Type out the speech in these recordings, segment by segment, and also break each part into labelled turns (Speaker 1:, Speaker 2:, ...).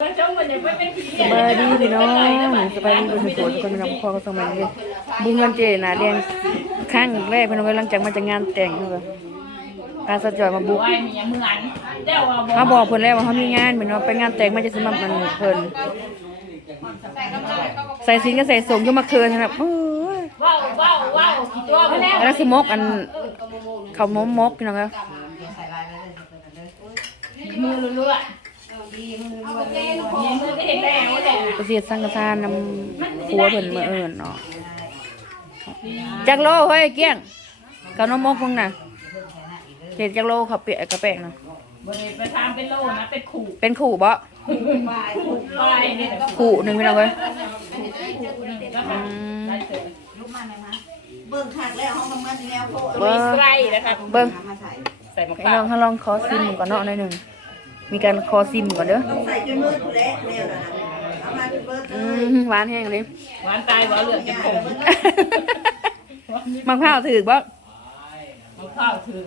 Speaker 1: สบายดีพี่น้องสบายดีคุณผู้ชมทุกคนพี่น้องพ่อก็สมัยนี้บุญเงินเจน่ะเรียนข้างแรกพี่น้องเอ้ยหลังจากมาจากงานแต่งเนาะตาสะจอยมาบุก
Speaker 2: ไอ้มีเหมือนเจ้าว่า
Speaker 1: เขาบอกเพิ่นแล้วว่าเขามีงานเหมือนว่าไปงานแต่งมาจะสมัครมันเพิ่นใส่สินก็ใส่สงยกมาเคินนะครับโอ้ย
Speaker 2: ว้าวว้าวว้าวกี่ตัวมาแล้ว
Speaker 1: สิมกอันเขาวมมมกพี่น้องเอ้ย
Speaker 2: มือรัวๆมีมือเห็นแล้วแหละ
Speaker 1: ประ เสียดสังฆทานนำผัวเพิ่นมาเอิ้นเนาะจักโลเฮ้ยเกี้ยงกับน้องมกมึงน่ะเจ็ดจักโลเขาวเปียกกระแปงน่ะ
Speaker 2: บริเวณประธานเป็นโลนะเป็นขู่
Speaker 1: เป็นขู่บ่
Speaker 2: ขู่ลายเนี่ย
Speaker 1: ขู่หนึ่งพี่น้องเอ้ย
Speaker 2: ก็ค่ะ
Speaker 3: เบิ่งคักแล้วห้องทำงานที่แนวโพด
Speaker 2: มีไส้นะครับ
Speaker 1: เบิ้ง
Speaker 3: มาใส่
Speaker 2: ใส่หมะ
Speaker 1: ให้
Speaker 2: พร้า
Speaker 1: ล
Speaker 2: ว
Speaker 1: องให้ลองคอซิมก่อนเนาะหน่อยหนึ่ง มีการคอซิมก่อนเด้อ
Speaker 3: ต้องใส่จนมืดผู้แล้วแนวน่ะเอามาจนเบิดเล
Speaker 1: อื
Speaker 3: ย
Speaker 1: มหวานแห้งเลย
Speaker 2: หวานตายบ่เหลืองจะขม
Speaker 1: มะพร้าวถือบ่
Speaker 2: มะพร้าวถือ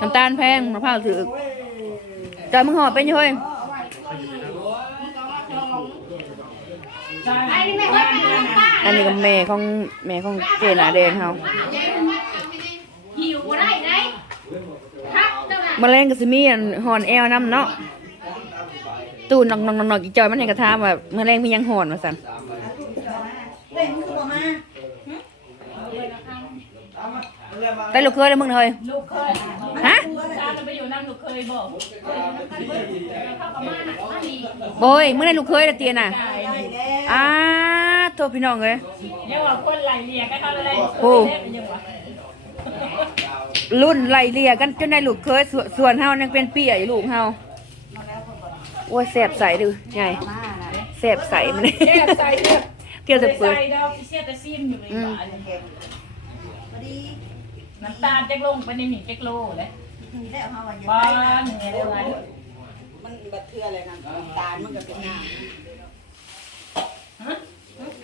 Speaker 1: น้ำตาลแพงมะพร้าวถือจอยมึงห่อเป็นอยังเฮ้ย
Speaker 2: ใช่ไม่ไม่ไม่
Speaker 1: อันนี้ก็แม่ของแม่ของเจหนาแดงเฮา
Speaker 2: หิวได้ได้ครับ เจ้าน่ะ
Speaker 1: แมลงก็สิมีอันหอนแอวน้ำเนาะตู้นองนองนองนองอีจอยมันให้กระทามว่าแมลงมียังหอนว่าซั่น
Speaker 3: เล่นคือบ่มา
Speaker 1: ได้ลูกเคยแล้วมึงเฮ้ย
Speaker 2: ลูกเคย
Speaker 1: ฮะ
Speaker 2: ชาติไปอยู่น้ำลูกเคยบอกเคยอยู่น้ำกันเบิดเข้ากับมาน่ะมาดี
Speaker 1: โบยมึงได้ลูกเคยแล้วเตียน่ะ
Speaker 2: ได้
Speaker 3: ได้
Speaker 2: นี่
Speaker 3: แล้ว
Speaker 1: อ้าโทษพี่น้องเอ้ย
Speaker 2: ยังว่าคนไหลเลียกันเท่าไร
Speaker 1: โอ้
Speaker 2: ยังว่า
Speaker 1: รุ่นไล่เลี่ยกันจนได้ลูกเคยส่วนส่วนเฮายังเป็นเปี้ยอยู่ลูกเฮาโอ้ยแสบใสดูใหญ่แสบใสมัน
Speaker 2: แค่ใส่เด้อ
Speaker 1: เกี่ยวจะเปิด
Speaker 2: ใส่ดอกเสียแต่ซิมอยู่เลยว่า
Speaker 3: พอดี
Speaker 2: น้ำตาลจักลงไปในหมิ่งจักโลเลย
Speaker 3: มีแล้วเฮาว่าอย่า
Speaker 2: บ้า
Speaker 3: ไปนะ
Speaker 2: นเนี่ยเรื่องอะไร
Speaker 3: มันบัดเทื่ออะไรนะตาลมันก็เป็นน้ำ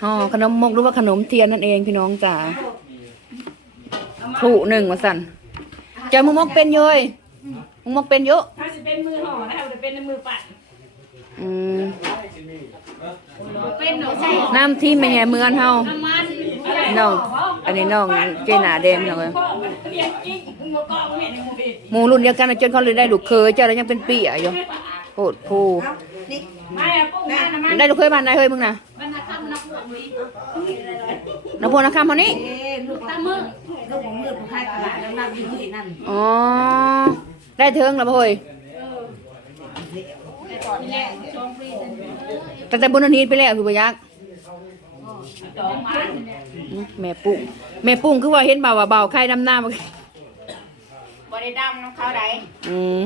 Speaker 1: อ๋อขนมมกหรือว่าขนมเทียนนั่นเองพี่น้องจ๋าถูหนึ่งมาสั่น เจอมึงมกเป็นเยยมึงมกเป็นเยอะ
Speaker 2: ถ้าจะเป็นมือห่อนะคะจะเป็นมือปั่น
Speaker 1: อืม
Speaker 2: เป็นหนูใส่
Speaker 1: น้ำที่ไม่แง่เมือนเฮา
Speaker 2: น้ำมัน
Speaker 1: น้อง อันนี้น้องเจหนาแดงพี่น้องเอ้ย
Speaker 2: พ่อมันเรียนจริงมึงก็ก้องเห็นในมือเห็น
Speaker 1: หมูรุ่นเดียวกันน่ะจนเขาเลยได้ลูกเคยเจ้าแล้วยังเป็นเปี้ยอยู่โคตรผู้
Speaker 3: เอ้านี่
Speaker 2: ไม่อะปุ้งมาน้ำมัน
Speaker 1: ได้ลูกเคยบ้านไหนเฮ้ยมึงน่ะ
Speaker 2: มันนะคำนักบวชนี้
Speaker 1: น้ำพวน้ำคำเขานี่
Speaker 2: ลูกตามือ
Speaker 3: ลู กของมืดผู้ชายตลาดแล้วนับอยู่ที่นั่น
Speaker 1: อ๋อ ได้เทิงแล้วบ่เฮ้ย
Speaker 2: ก่อนแรกชมฟรี
Speaker 1: แต่แต่บุญนันทีไปแล้วคือบ่ยักษ์
Speaker 2: สองพัน
Speaker 1: อืมแม่ปุ้งแม่ปุ้งคือว่าเห็นบ่าวว่าบ่าวไข่ดำหน้าบ่
Speaker 2: บริดำน้ำเขาใด
Speaker 1: อืม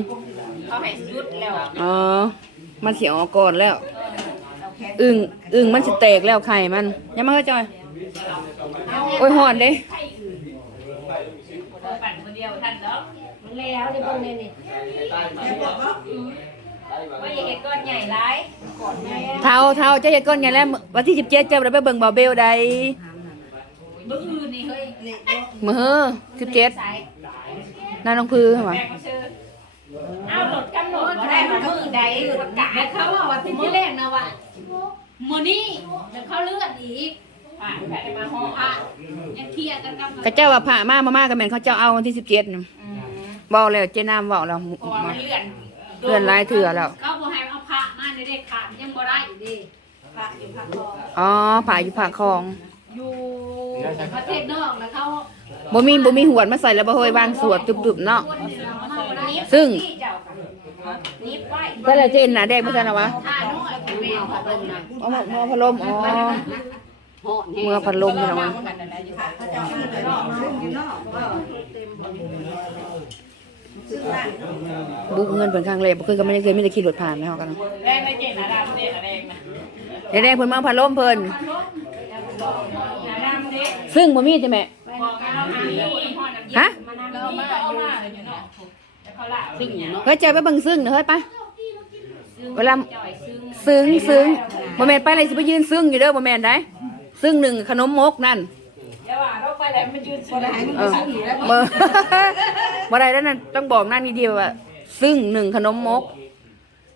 Speaker 2: เขาให้ยุดแล้ว
Speaker 1: อ๋อ มันเสียงออกก่อนแล้ว อึ่งอึ่งมันสิแตกแล้วไข่มันยังมาเฮ้ยจอยโอ้ยหอนเด้
Speaker 2: ปั่นคนเดียวท่านเนาะ
Speaker 4: แล้วในบนเลยนี่
Speaker 3: แล้วบอกว่า
Speaker 2: ว่าอย่าเห็ดก้อนใหญ่ร้าย
Speaker 1: เท้าเท้าจะเฮ็ดก่อนไงแล้ววันที่17เจ้าได้ไปเบิ่งบ่าวเบลใด
Speaker 2: มืออื่นนี่เฮ้ย
Speaker 3: นี่
Speaker 1: มื้อเฮ้อ17น้าน้องพือหั่นว่ะ
Speaker 2: แม่ก็เชื่อเอาหลดกำหนดว่าได้มามือใดประกาศ
Speaker 4: แต่เขาว่าวันที่แรกนะว่ามือนี้เดี๋ยวเขาเลือดอีก
Speaker 2: ผ่านแพทย์มาห่อ
Speaker 4: อะยังเคลียร์กันกับ
Speaker 1: กระเจ้าว่าพระมามามาก็แม่นเขาเจ้าเอาวันที่17น่ะ เว้าแล้วเจ๊น้ำเว้าแล้ว
Speaker 2: เพราะว่ามันเลื่อน
Speaker 1: เลื่อนหลายเถื่อแล้ว
Speaker 4: เขาบอกให้เอาพระมาในเด็กขาดยังบ่ได้อยู่ดี
Speaker 3: พระอยู่พระคอ
Speaker 1: อ๋อผ่าอยู่ผ่าคลอง
Speaker 4: อยู่ประเทศนอกแล้วเขา
Speaker 1: บ่มีบ่มีหวดมาใส่แล้วบ่เฮ้ยวางสวดตึบๆเนาะ
Speaker 4: คนที่เรามาบ่ได้
Speaker 1: ซึ่ง
Speaker 2: นี่เจ้าค่ะนิบไว้
Speaker 1: ก็เลยเจนหนาแดงบ่ทันน่ะวะ
Speaker 4: ถ้าน้อยเป็นแมวพัดลมนะ
Speaker 1: เอามาเอาพัดลมอ๋อ
Speaker 4: เหาะแห้ง
Speaker 1: เมื่อพัดลมพี่น้อง
Speaker 2: กันนั่นแหละอยู่
Speaker 3: พระเขาจะเอามาเลยเนาะ
Speaker 1: บุกเงินเพิ่นครั้งแรกบ่เคยก็ไม่ได้เคยมีแต่ขี่รถผ่านไปเฮากันเนาะ
Speaker 2: แดงไม่เจ็ดนะดำเจ็ดนะแดงนะ
Speaker 1: เดี๋ยวแดงเพิ่นมาเอาพัดลมเพิ่น
Speaker 2: นะดำเด็ก
Speaker 1: ซึ่งบ่มีใช่ไหม
Speaker 2: บอกกันเราหาอยู่พ่อน้ำเย็น
Speaker 1: ฮะ
Speaker 2: มานั่งเรามาเอามาเลยอยู่เนาะแล้วเขาละซึ่งเนี่ย
Speaker 1: เฮ้ยเจอไปเบิ่งซึ่งเด้อเฮ้ยไปเวลา
Speaker 2: จ่อยซึ่ง
Speaker 1: ซึ้งซึ้งบ่แม่นไปเลยสิไปยืนซึ้งอยู่เด้อบ่แม่นได้ซึ่งหนึ่งขนมมกนั่น
Speaker 2: เดี๋ยวว่าเราไปแล้วมันยืนสุด
Speaker 3: ให้มึง
Speaker 1: เอ
Speaker 3: ไป
Speaker 1: อ
Speaker 3: ซื้ออีกแล้ว
Speaker 1: บ่บ่ได้แล้วนั่นต้องบอกนั่นดีๆว่า ซึ่งหนึ่งขนมมก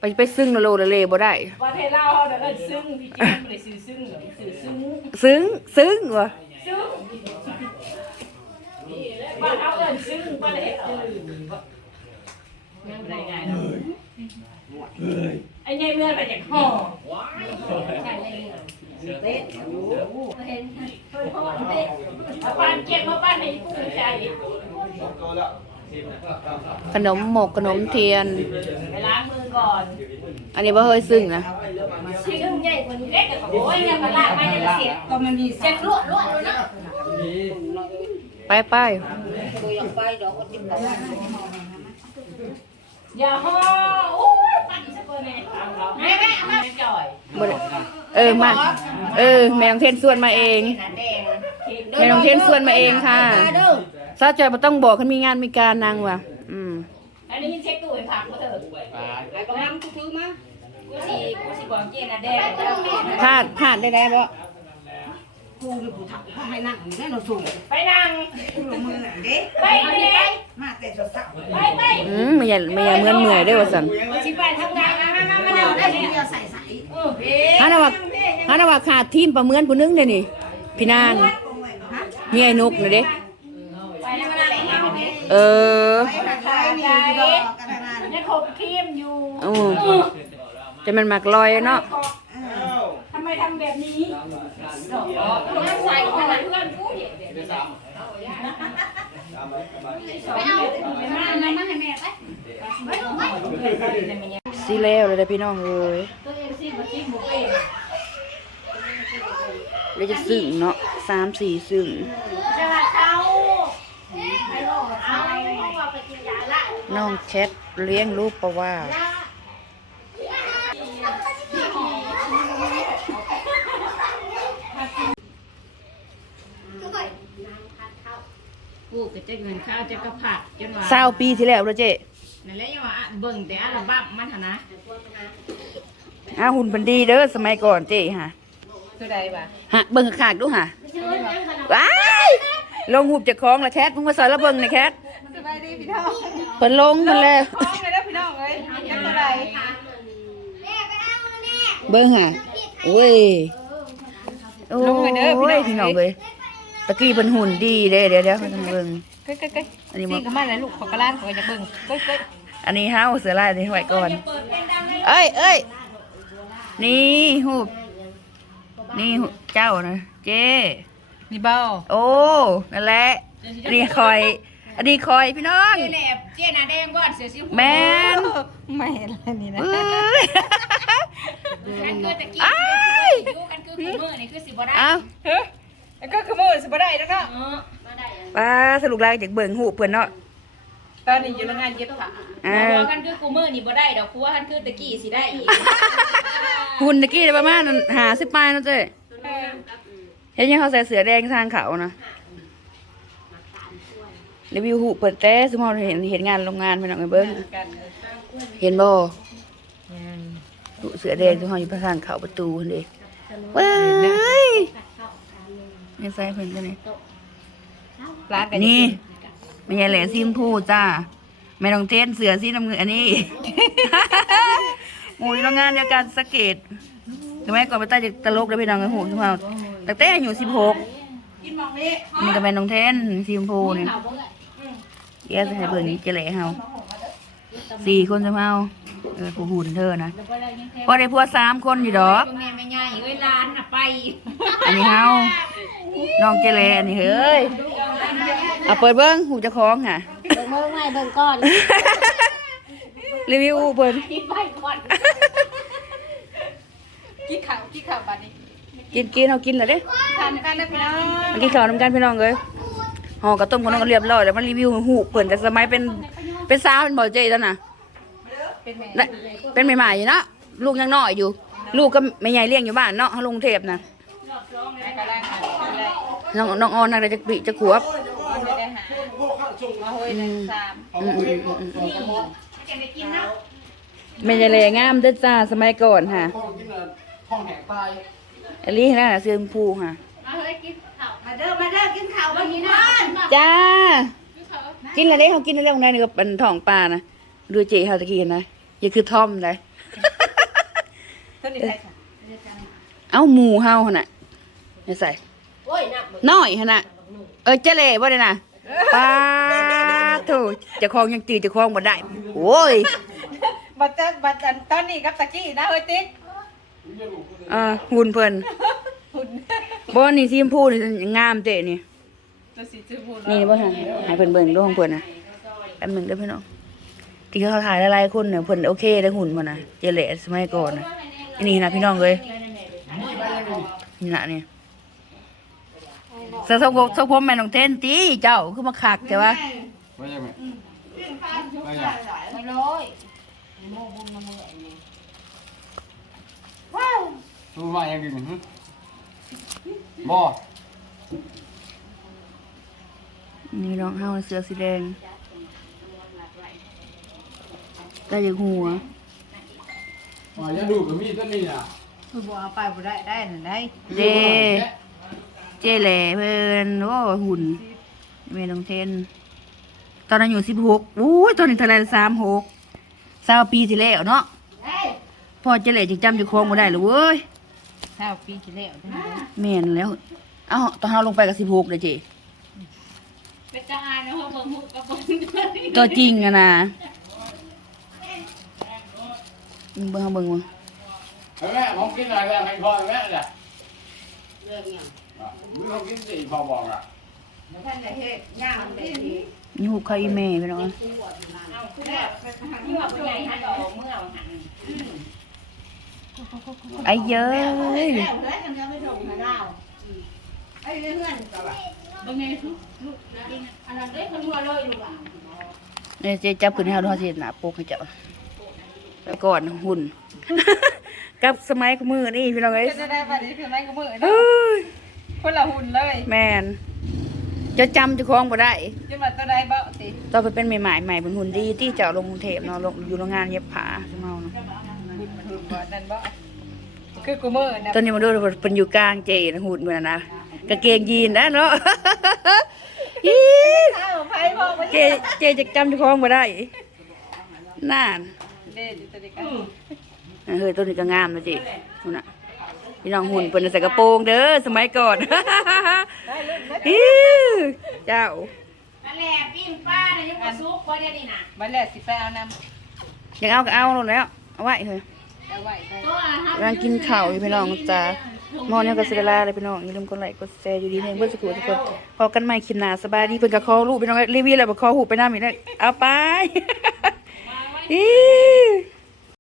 Speaker 1: ไปไปไปซึ่งโลละเลบ่ได้
Speaker 4: ประเทศลาวเฮาเด้อเอิ้นซึ้งที่จริงมันบ่ได้ซื้อซึ้งหรอกซื้อซึ้ง
Speaker 1: ซึ้งซึ้งวะ
Speaker 4: ซึ้งบ้านเฮาเอิ้นซึ้งประเทศอื่นแม่นบ่ได้ง่ายเนาะไอ้ใหญ่เมืองไปจากห่อ
Speaker 3: เต้น
Speaker 4: เห็นเพิ่นพ่อเตะมาบ้านเก็บมาบ้านให้กูใจ
Speaker 1: ขนมหมกขนมเทียน
Speaker 4: ไปล้างมือก่อน
Speaker 1: อันนี้บ่เฮยซึ้งนะ
Speaker 4: ซึ้งใหญ่กว่านี้เล็กก็โอ้ยยังมาล้างมายังเสีย
Speaker 3: ก็มันมี
Speaker 4: เสียลวดลวดเลยนะ
Speaker 1: ไปไป
Speaker 3: ตัวยังไปดอกก็จิ้มกัน
Speaker 4: อย่าห่อโอ้ยปั่นซะก่อนแม่แม่แม่แม่จ่อย
Speaker 1: บ่ได้เออมาเออแม่น้องเทนส่วนมาเองแม่น้องเทนส่วนมาเองค่ะซาจอยบ่ต้องบอกคันมีงานมีการนางว่ะอืม
Speaker 4: อันนี้เช็คตู้ให้ผักมาเถอะ
Speaker 3: ไอ้กำลังทุกๆมา
Speaker 4: กูสิกูสิบอกเจน่ะแดง
Speaker 1: พลาดพลาดได้แล้วบ่
Speaker 3: กูหรือกูถักให้นั่งอยู่ได้เราสูง
Speaker 4: ไปนั่ง
Speaker 3: กูลงมือน่ะเด้
Speaker 4: ไปเลย
Speaker 3: มาแต่สาว
Speaker 4: ไปไป
Speaker 1: อืมไม่อย่าไม่อย่าเมื่อนเมื่อยเด้อว่าซั่น
Speaker 4: สิไปทำงานมามามามา
Speaker 3: ๆ
Speaker 4: เดี๋ยว
Speaker 3: ได้
Speaker 4: ได้
Speaker 3: เดียวใส่ใส่
Speaker 4: เออ
Speaker 1: ฮานะว่าฮานะว่าขาดทีมประเมินผู้หนึงเด้อนี่พี่นางมีไอ้นุกน่ะเด้
Speaker 4: ไปแล้วมาแล้ว
Speaker 1: เออ
Speaker 3: ไปหาใครนี่ดอกกันทางาน
Speaker 4: ยังคบครีมอยู่
Speaker 1: อือจะมันมักลอยเนาะ
Speaker 4: ทำไมทำแบบนี้ใส่ขนาดเพื่อนกูเห็น
Speaker 2: ไปเอาไปมามามาให้แม่ไปไปลูกไป
Speaker 1: สิแล้วเลยเด้อพี่น้องเอ้ย
Speaker 4: ตัวเองสิมาสิบุฟเฟ่
Speaker 1: เดี๋ยวจะซึ้งเนาะ3 4ซึ้ง
Speaker 4: จะมาเขาไปโลกเอา
Speaker 2: เอาไปกินยาละ
Speaker 1: น้องแชทเลี้ยงลูกปะว่า
Speaker 4: กูก็จะเงินข้าวจะกระผัดจนว่า
Speaker 1: เศร้าปีที่แล้วแล้วเจ๊
Speaker 4: นั่นแหละยังว่าเบิ่งแต่อัลบั้มมันหั่นนะ
Speaker 1: อ้าหุ่นเพันดีเด้อสมัยก่อนเจ๊ฮะ
Speaker 3: ตัวใดบ่
Speaker 1: ฮะเบิ่งขากดูฮะว้ายลงหูบจากคล้องละแคทมึงมาสอนละเบิ่งในแคท
Speaker 3: สบายดีพี่น้อง
Speaker 1: เพิ่นลงเพิ่นแล้ว
Speaker 3: พร้อมเลยนะพี่น้องเอ้ยยังตัวใด
Speaker 1: เบิ่งฮะโอ้ยโอ้ยพี่น้องเอ้ยตะกี้เพิ่นหุ่นดีเด้เดี๋ยวเดี๋ยวเพิ่นเบิ่ง
Speaker 3: เก้ยๆ
Speaker 1: อันนี้
Speaker 3: ๆ
Speaker 1: บ่
Speaker 3: สิก็มาแล้วลูกขอกระลานขอจะเบิ่งเก้ย
Speaker 1: อันนี้เฮาเสือลายนี่ไว้ก่อน เอ้ยเอ้ยนี่หูบนี่หูเจ้านะเจ้
Speaker 3: ๆนี่เบ้า
Speaker 1: โอ้นั่นแหละอันนี้คอย อันนี้คอยพี่น้อง
Speaker 4: เจ๊แหลบเจ๊น่ะแดงบ่เสียสิ
Speaker 1: แมน
Speaker 3: ไม่เห็นอะไรนี่นะ
Speaker 1: เอ้ย
Speaker 4: กันคือตะกี้
Speaker 1: อ้าย
Speaker 4: อยู่กันคือคู่มือนี่คือสิบ่ได้
Speaker 1: เอ้า
Speaker 3: เฮ้ยแล้วก็ขโมยสิบ่ได้แล้วก็
Speaker 4: เออ
Speaker 1: ป้าสรุปแล้วจากเบิ่งหูเพื่อนเนาะ
Speaker 3: ตอนนี้อยู่โรงงานเย็บผ้า
Speaker 1: อ่า
Speaker 4: บ่กันคือคู่มือนี่บ่ได้ดอกครัวกันคือตะกี้สิได้อีก
Speaker 1: หุ่นตะกี้ประมาณหาสิบปลายเนาะเจ้
Speaker 3: เออ
Speaker 1: เห็นยังเขาใส่เสือแดงทางเขานะ รีวิวหูเปิดแต่สมมติเห็นเห็นงานโรงงานไปหน่อยเบิ้ง
Speaker 3: กัน
Speaker 1: เห็นบ่หูเสือแดงที่เขาอยู่ทางเขาประตูนั่นเองเว้ยนี่ใส่เพิ่นกันนี่
Speaker 3: ร้านกัน
Speaker 1: นี่ไม่ใช่แหล่ซิมพูจ้าไม่ต้องเทนเสือสีน้ำเงินอันนี้หมูอยู่โรงงานเดียวกันสะเกตทำไมก่อนไปใต้จากตลกได้ไปน้องกันหูทุกคนตั้งแต่อายู่สิบหก
Speaker 3: กินหมองนี้
Speaker 1: นี่ก็เป็นน้องเทนซิมพูนี่ เดี๋ยวจะให้เบิ่งนี้จะแหล่เฮาสี่คนจะเฮาเออผู้หุ่นเธอนะพอได้พวกสามคนอยู่ดอก
Speaker 4: ตรงนี้แม่ใหญ่เอ้ยร้านน่ะไป
Speaker 1: อันนี้เฮาน้องเจเลอันนี้เฮ้ยเอาเปิดเบิ้งหูเจะคล้าของค่ะ
Speaker 2: เบิ่งเบิ่งไว้เบิ่งก่อน
Speaker 1: รีวิวเปิด
Speaker 4: คิดไปก่อน
Speaker 3: กินข้าวกินข้าวบัดนี้
Speaker 1: กินกินเอากินแล้วเด้
Speaker 3: ทานกันนะพี่น้อง
Speaker 1: มากินข้าวน้ำกันพี่น้องเลย ห่อกระต้มกันน้องก็เรียบร้อยแล้วมันรีวิวหูเปิดแต่สมัยเป็นเป็นสาวเป็นบ่อเจตอนน่ะ
Speaker 3: เป็นแม่
Speaker 1: ได้เป็นใหม่ๆอยู่เนาะลูกยังน้อยอยู่ ลูกก็ไม่ใหญ่เลี้ยงอยู่บ้านเนาะเขาลงเทพนะ
Speaker 3: แม่ก็ได้ค่ะได้
Speaker 1: น้องน้องออนน่าจะปีจะขวบ
Speaker 3: ไม่ได้หามาโหยหนึ่งสาม
Speaker 1: อืมอืมอืมอืมอืม
Speaker 4: จะไปกินเนาะ
Speaker 1: ไม่ใช่เลยงามเด้อจ้าสมัยก่อนค่ะ
Speaker 5: ห้องกินน่ะห้องแหกตาย
Speaker 1: อันนี้น่าเสื้อชมพูค่ะ
Speaker 4: มาเฮ้ยกินข้าว
Speaker 3: มาเด้อมาเด้อกินข้าววันนี้นะ
Speaker 1: จ้า กินอะไรเขากินอะไรของนายนี่ก็เป็นท้องปลานะดูเจ๊เขาตะกี้นะอย่าคือทอมเลย
Speaker 3: ต้นนี้ใช่ค่ะ
Speaker 1: เอ้าหมูเฮาหั่นน่ะอย่าใส่
Speaker 2: โอ้ยนับ
Speaker 1: น้อยหั่นน่ะเออเจเล่บ่ได้น่ะปาโถเจ้าของยังจื้อเจ้าของบ่ได้โอ้ย
Speaker 3: บัดเจ้าบัดอันตอนนี้กับตะกี้นะเฮ้ยติ๊ก
Speaker 1: เออหุ่นเพิ่น
Speaker 3: หุ่น
Speaker 1: บ่นี่สีชมพูนี่งามเตะนี่
Speaker 3: ตัวสีชมพู
Speaker 1: นี่บ่ฮะให้เพิ่นเบิ่งดูของเพิ่นน่ะแป๊บหนึงเด้อพี่น้องที่เขาถ่ายหลายๆคนเนี่ยเพิ่นโอเคได้หุ่นเพิ่นน่ะเจเล่สมัยก่อนน่ะอันนี้นะพี่น้องเอ้ยนี่น่ะนี่สะสมกับสะพมแม่น้องเทนติเจ้าคือมาคักแต่ว่า
Speaker 5: ไม่ใช่ไหมไม่ใช่
Speaker 2: ไม่เลย
Speaker 5: รู้มาอย่างดีหนึ่ง บ่
Speaker 1: นี่น้องเฮาเสื้อสีแดงก็ยังหัว
Speaker 5: อ๋อยังดูกับมีดต้นนี้น่ะ
Speaker 3: คือบ่เอาไปบ่ได้ได้นั่นได้
Speaker 1: เจเจแหล่เพิ่นโอ้หุ่นแม่น้องเทน ตอนนั้นอยู่สิบหกอู้ยตอนนี้เท่าไหรสามหกสาวปีที่แล้วเนาะพอเจแหล่จึงจำเจะคล้าของบ่ได้เลยเว้ย
Speaker 3: ข้าวปีที่แล้ว
Speaker 1: แม่นแล้ว เอ้าตอนเราลงไปกับสิบหกเลยเจ
Speaker 2: เป็นจังอายนะเขาเบิ่งหูกับเบิ่ง
Speaker 1: ตัวจริงอะนะมึงเบิ่งเอาเบิ่งมา
Speaker 5: แม่ผมกินอะไรแล้วให้พ่อแม่เลย
Speaker 2: เรื่องอย่าง
Speaker 5: มึงเขากินสิพ่อบอกอะ
Speaker 3: ท่านจะเฮ็ดย่างได้ดี
Speaker 1: นี่หูเขาอีแม่ไปเนาะ
Speaker 2: เอาคือแบบที่ว่าผู้ใหญ่หันออกเมื่อหัน
Speaker 1: ไอ้เย้ย
Speaker 3: แล้วเพื่อนยังไม่ส่งให้เราไอ้เพื่อนก็ว่า
Speaker 2: บางไงลูกลูกอันนั้นเด้คนหัวเลยลูกอะ
Speaker 1: เนี่ยเจจับขึ้นให้เราทอดเสียหนาโปกให้เจ้าแล้วก่อนหุ่น กับสมัยมือนี่พี่น้องเอ้ย
Speaker 3: จะได้บัดนี้คือไม่ก็มือ
Speaker 1: เอ้ย
Speaker 3: คนละหุ่นเลย
Speaker 1: แมนจะจำเจะคล้าของบ่ได้
Speaker 3: จะมาตัวใดบ่ติ
Speaker 1: ตอนไปเป็นใหม่ๆใหม่เป็นหุ่นดีที่เจ้าลงกรุงเทพเนาะลงอยู่โรงงานเย็บผ้าสมัยเนาะ
Speaker 3: หุ่นมันหุ่น บ่นั่นบ่คือกูเมื่อนะ
Speaker 1: ตอนนี้มาดูเป็นอยู่กลางเจนหุ่นเหมือนนะกางเกงยีนนะเนาะอี๋
Speaker 3: ข้าวไผบ่บ่
Speaker 1: เจเจจะจำเจ้าของบ่ได้น่าน
Speaker 3: เฮ้
Speaker 1: ยตัวนี้ก็งามนะเจหุ่นน่ะพี่น้องหุ่นเป็นใส่กระโปรงเด้อสมัยก่อนอิ๊วเจ้า
Speaker 2: นั่นและปิ้งป้าเนี่ยยังกระซุกไว่าเดี๋ยวนี้น่ะ
Speaker 3: บัดแรกสิไปเอาน้ำ
Speaker 1: ยากเอาก็เอาแล้วเอาไว้เฮ้ย
Speaker 3: เอา ไว้ให้
Speaker 2: ตัวอาหาร
Speaker 1: กำลังกินข้าวอยู่พี่น้องจ้ามอเนี่ยก็เสร็จแล้วเลยพี่น้องอย่าลืมกดไลค์กดแชร์อยู่ดีเพลงเพื่อนสุขุทุกคนพอกันใหม่คลิปหน้าสบายดีเพิ่นก็ขอรูปพี่น้องรีวิวแล้วบ่ขอหูไปหน้ามีได้เอาไปอี